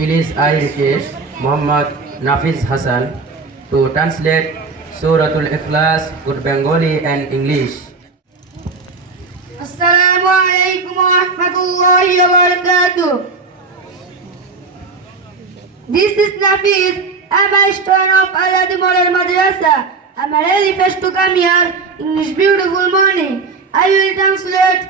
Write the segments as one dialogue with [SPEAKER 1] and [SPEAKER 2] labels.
[SPEAKER 1] Police IAS Muhammad Nafiz Hassan to translate Suratul Ikhlas for Bengali and English.
[SPEAKER 2] Assalamu alaikum wa rahmatullahi wa barakatuh. This is Nafiz. I'm a student of Aladi Model Madrasa. I'm really pleased to come here in this beautiful morning. I will translate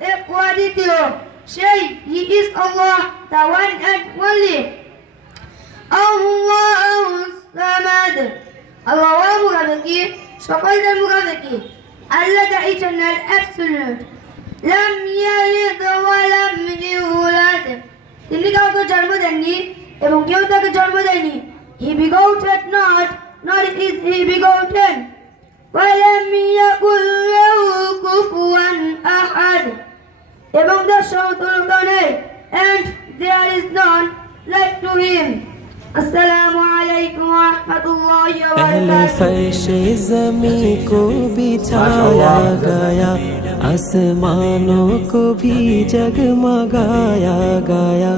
[SPEAKER 2] দ্বিতীয় সেই he is Allah the one and only. আল্লাহু সামাদ আল্লাহ মুখাপেক্ষি সকলের মুখাপেক্ষি আল্লাহ the eternal, absolute. লাম ইয়ালিদ ওয়া লাম ইউলাদ তিনি কাউকে জন্ম দেননি এবং কেউ তাকে জন্ম দেয়নি হি begotten not, nor is he begotten. Shantulukane and there is none like to him. السلام عليكم ورحمة الله وبركاته
[SPEAKER 3] पहले फर्श जमी को बिछाया गया आसमानों को भी जगमगाया गया